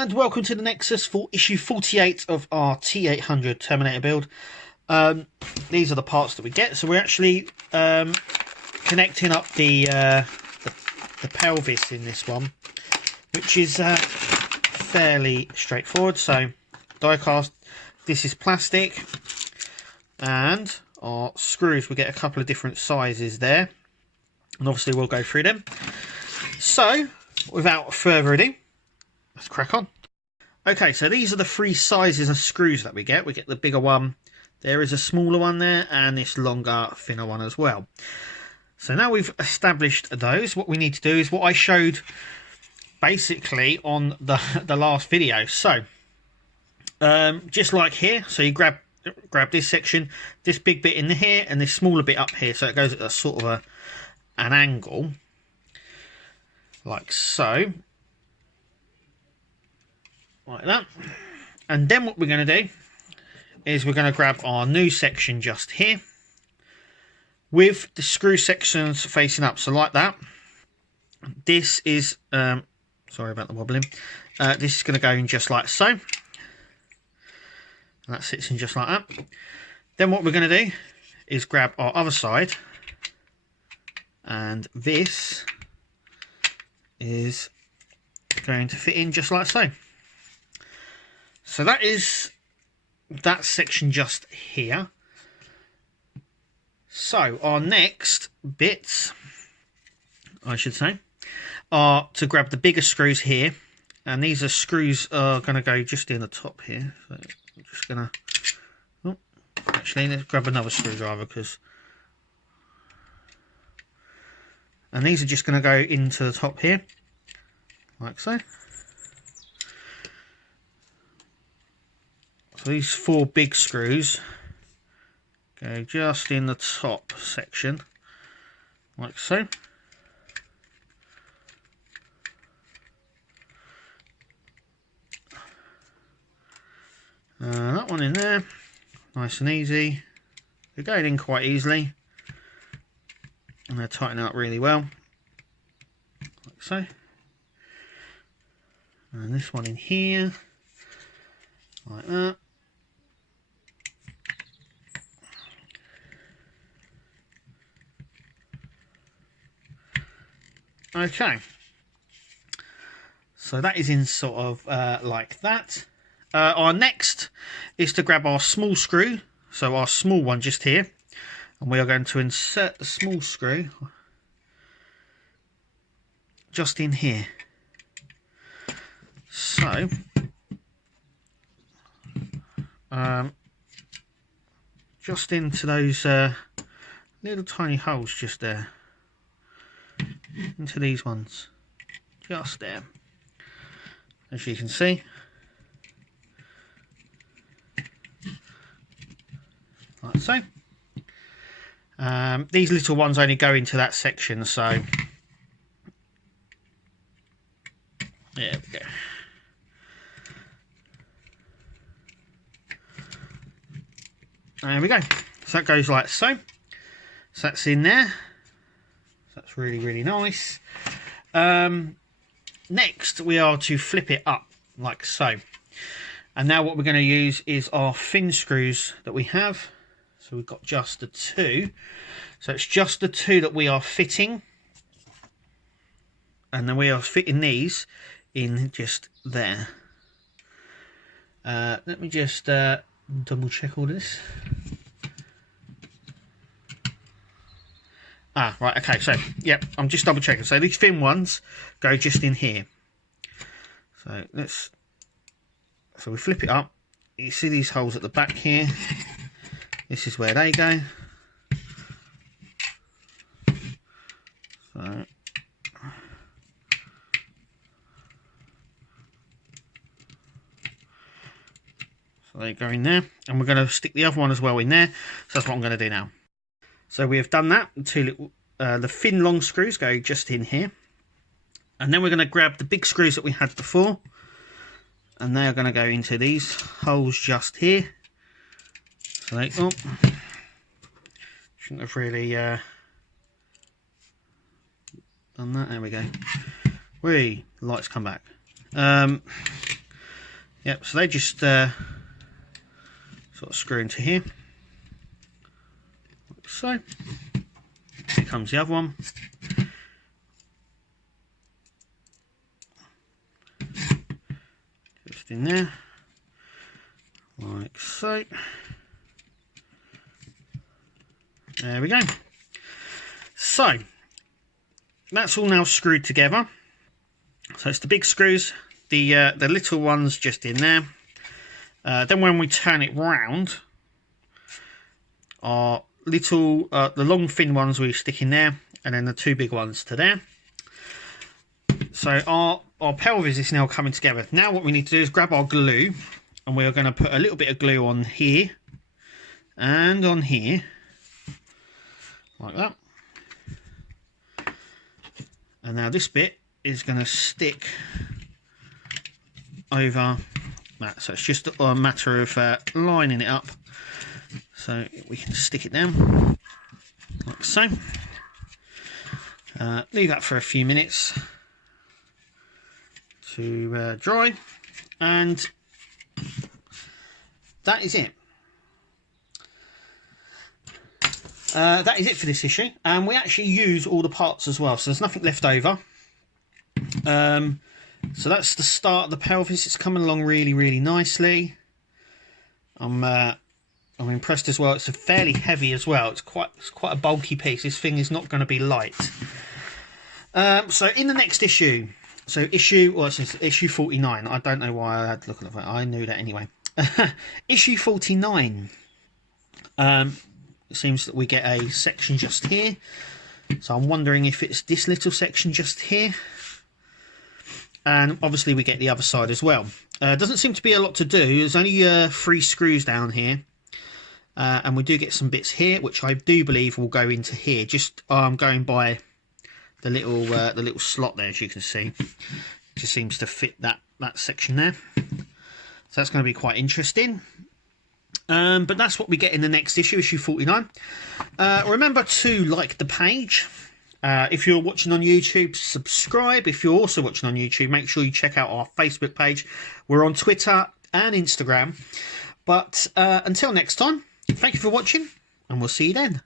and welcome to the Nexus for issue 48 of our T800 Terminator build. These are the parts that we get. So we're actually connecting up the pelvis in this one, which is fairly straightforward. So die cast, this is plastic, and our screws, we get a couple of different sizes there, and obviously we'll go through them. So without further ado, let's crack on. Okay, so these are the three sizes of screws that we get. We get the bigger one, there is a smaller one there, and this longer, thinner one as well. So now we've established those, what we need to do is what I showed basically on the last video. So just like here, so you grab this section, this big bit in here, and this smaller bit up here, so it goes at a sort of an angle, like so. Like that. And then what we're going to do is we're going to grab our new section just here with the screw sections facing up, so like that. This is sorry about the wobbling, this is going to go in just like so, and that sits in just like that. Then what we're going to do is grab our other side, and this is going to fit in just like so. So that is that section just here. So our next bits, I should say, are to grab the bigger screws here, and these are screws are going to go just in the top here. So I'm just going to, actually let's grab another screwdriver, and these are just going to go into the top here, like so. So these four big screws go just in the top section, like so. That one in there, nice and easy. They're going in quite easily, and they're tightening up really well, like so. And this one in here, like that. Okay, so that is in sort of like that. Our next is to grab our small screw, so our small one just here, and we are going to insert the small screw just in here. So just into those little tiny holes just there, into these ones just there, as you can see, like so. These little ones only go into that section, so there we go. There we go. So that goes like so. So that's in there. That's really, really nice. Next we are to flip it up like so, and now what we're going to use is our thin screws that we have. So we've got just the two, so it's just the two that we are fitting, and then we are fitting these in just there. Let me just double check all this. Right, okay, so yep, I'm just double checking. So these thin ones go just in here. So so we flip it up. You see these holes at the back here. This is where they go. So they go in there, and we're going to stick the other one as well in there. So that's what I'm going to do now. So we have done that. The thin long screws go just in here, and then we're going to grab the big screws that we had before, and they are going to go into these holes just here. So they shouldn't have really done that. There we go. Lights come back. Yep, so they just sort of screw into here, like so. Here comes the other one. Just in there, like so. There we go. So that's all now screwed together. So it's the big screws, the little ones just in there. Then when we turn it round, our little, the long thin ones we stick in there, and then the two big ones to there. So our pelvis is now coming together. Now what we need to do is grab our glue, and we are going to put a little bit of glue on here and on here, like that. And now this bit is going to stick over that. So it's just a matter of lining it up so we can stick it down like so. Leave that for a few minutes to dry, and that is it. That is it for this issue, and we actually use all the parts as well, so there's nothing left over. So that's the start of the pelvis. It's coming along really nicely. I'm impressed as well. It's fairly heavy as well. It's quite a bulky piece. This thing is not going to be light. So in the next issue, so issue 49. I don't know why I had to look at that. I knew that anyway. Issue 49. It seems that we get a section just here. So I'm wondering if it's this little section just here. And obviously we get the other side as well. Doesn't seem to be a lot to do. There's only 3 screws down here. And we do get some bits here, which I do believe will go into here. Just I'm going by the little slot there, as you can see. It just seems to fit that section there. So that's going to be quite interesting. But that's what we get in the next issue, issue 49. Remember to like the page. If you're watching on YouTube, subscribe. If you're also watching on YouTube, make sure you check out our Facebook page. We're on Twitter and Instagram. But until next time, thank you for watching, and we'll see you then.